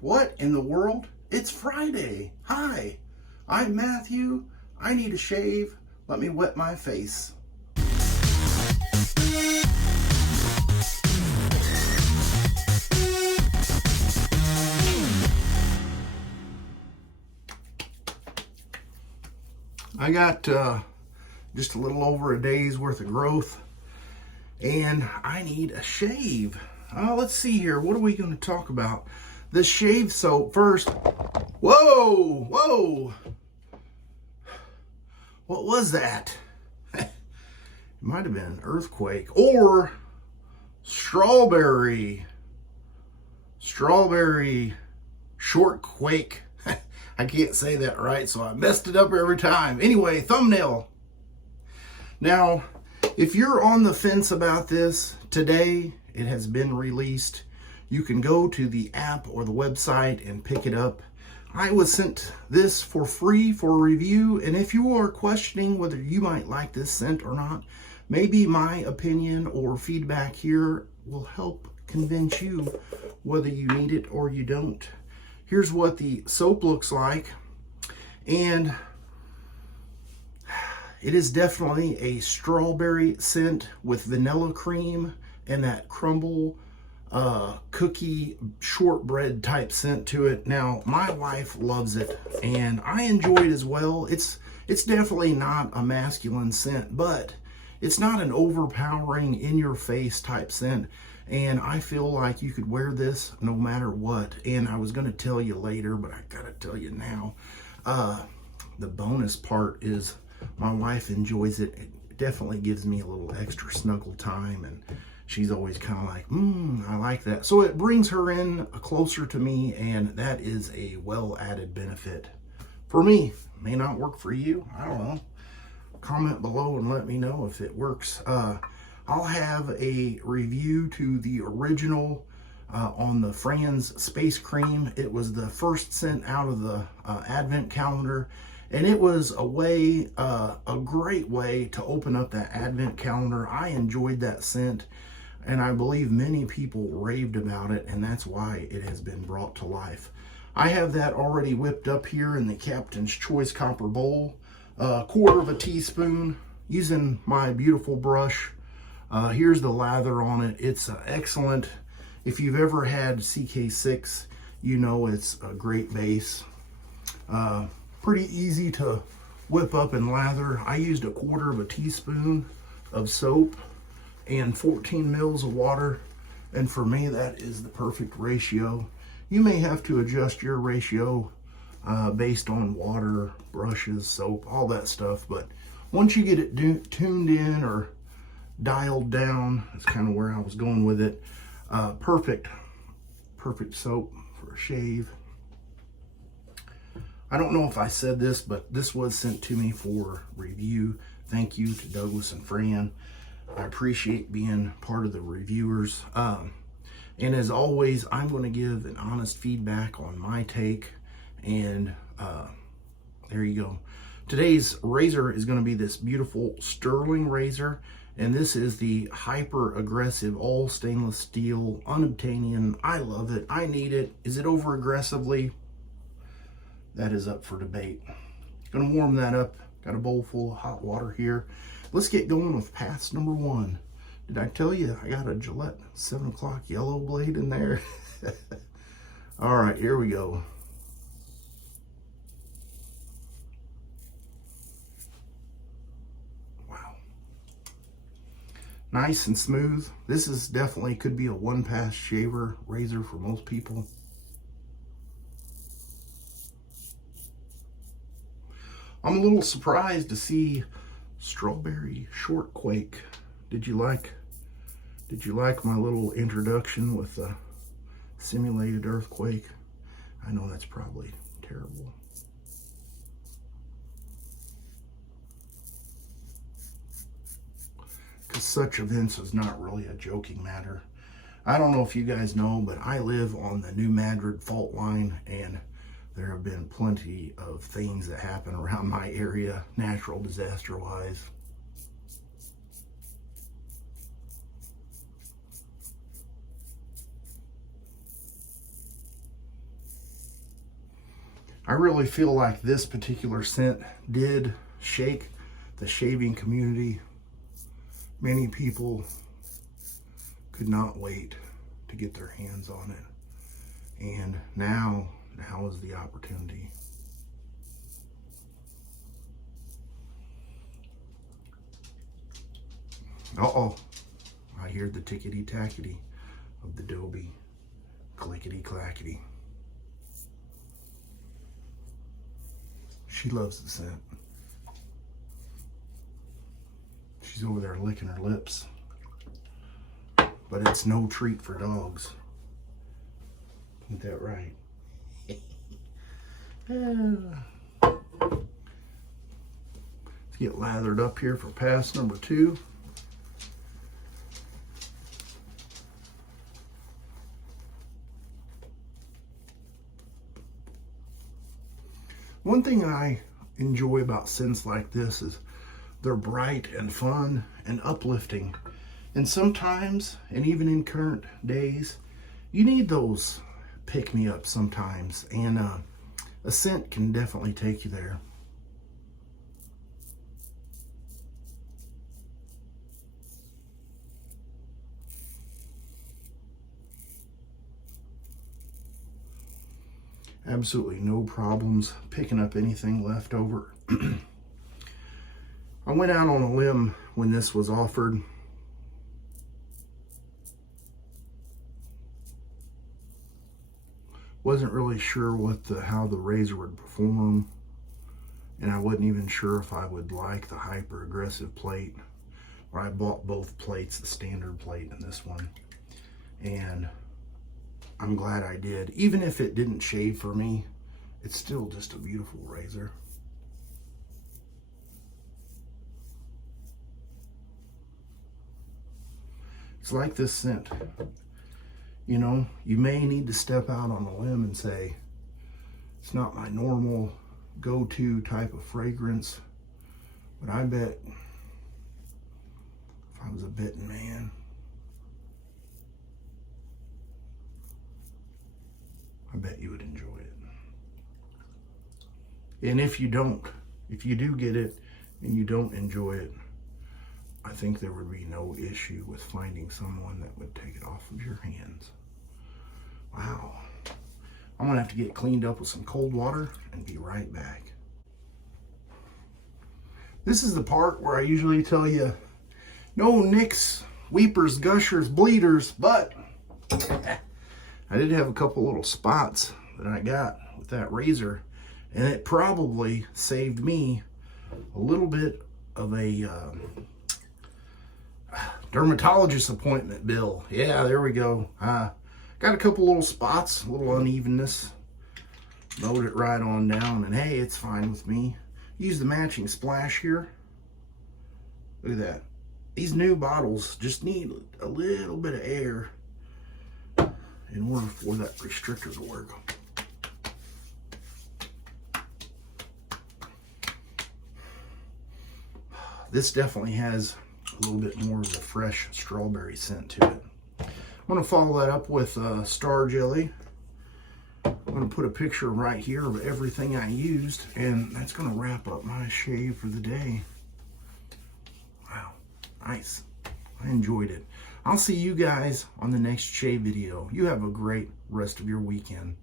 What in the world? It's Friday. Hi, I'm Matthew. I need a shave. Let me wet my face. I got just a little over a day's worth of growth and I need a shave. Let's see here. What are we going to talk about? The shave soap first. Whoa. What was that? It might have been an earthquake or strawberry shortquake. I can't say that right, so I messed it up every time. Anyway, thumbnail. Now, if you're on the fence about this, today it has been released. You can go to the app or the website and pick it up. I was sent this for free for a review, and if you are questioning whether you might like this scent or not, maybe my opinion or feedback here will help convince you whether you need it or you don't. Here's what the soap looks like, and it is definitely a strawberry scent with vanilla cream and that crumble cookie shortbread type scent to it. Now, my wife loves it, and I enjoy it as well. It's definitely not a masculine scent, but it's not an overpowering in-your-face type scent. And I feel like you could wear this no matter what. And I was going to tell you later, but I got to tell you now. The bonus part is my wife enjoys it. It definitely gives me a little extra snuggle time. And she's always kind of like, I like that. So it brings her in closer to me. And that is a well-added benefit for me. May not work for you. I don't know. Comment below and let me know if it works. I'll have a review to the original on the Franz Space Cream. It was the first scent out of the Advent calendar, and it was a great way to open up that Advent calendar. I enjoyed that scent, and I believe many people raved about it, and that's why it has been brought to life. I have that already whipped up here in the Captain's Choice copper bowl, a quarter of a teaspoon, using my beautiful brush. Here's the lather on it. It's excellent. If you've ever had CK6, you know it's a great base. Pretty easy to whip up and lather. I used a quarter of a teaspoon of soap and 14 mils of water. And for me, that is the perfect ratio. You may have to adjust your ratio based on water, brushes, soap, all that stuff. But once you get it tuned in or dialed down, that's kind of where I was going with it. Perfect soap for a shave. I don't know if I said this, but this was sent to me for review. Thank you to Douglas and Fran. I appreciate being part of the reviewers. And as always, I'm going to give an honest feedback on my take. And there you go. Today's razor is going to be this beautiful Stirling razor. And this is the hyper aggressive all stainless steel unobtainium. I love it. I need it. Is it over aggressively? That is up for debate. Gonna warm that up. Got a bowl full of hot water here. Let's get going with pass number 1. Did I tell you I got a Gillette 7 o'clock yellow blade in there? All right, here we go. Nice and smooth. This is definitely could be a one-pass shaver razor for most people. I'm a little surprised to see strawberry shortquake. Did you like my little introduction with the simulated earthquake? I know that's probably terrible. Because such events is not really a joking matter. I don't know if you guys know, but I live on the New Madrid fault line, and there have been plenty of things that happen around my area, natural disaster wise. I really feel like this particular scent did shake the shaving community. Many people could not wait to get their hands on it. And now is the opportunity. Uh-oh, I hear the tickety-tackety of the Dobie. Clickety-clackety. She loves the scent. She's over there licking her lips. But it's no treat for dogs. Ain't that right? Let's get lathered up here for pass number 2. One thing I enjoy about scents like this is they're bright and fun and uplifting. And sometimes, and even in current days, you need those pick-me-ups sometimes. And a scent can definitely take you there. Absolutely no problems picking up anything left over. I went out on a limb when this was offered. Wasn't really sure how the razor would perform, and I wasn't even sure if I would like the hyper aggressive plate. Or I bought both plates, the standard plate and this one, and I'm glad I did. Even if it didn't shave for me, it's still just a beautiful razor. It's like this scent. You know, you may need to step out on a limb and say, it's not my normal go-to type of fragrance, but I bet if I was a bitten man, I bet you would enjoy it. And if you do get it and you don't enjoy it, I think there would be no issue with finding someone that would take it off of your hands. Wow. I'm gonna have to get cleaned up with some cold water and be right back. This is the part where I usually tell you, no nicks, weepers, gushers, bleeders, but I did have a couple little spots that I got with that razor, and it probably saved me a little bit of a dermatologist appointment bill. Yeah, there we go. Got a couple little spots, a little unevenness. Mowed it right on down, and hey, it's fine with me. Use the matching splash here. Look at that. These new bottles just need a little bit of air in order for that restrictor to work. This definitely has a little bit more of a fresh strawberry scent to it. I'm going to follow that up with Star Jelly. I'm going to put a picture right here of everything I used, and that's going to wrap up my shave for the day. Wow, nice. I enjoyed it. I'll see you guys on the next shave video. You have a great rest of your weekend.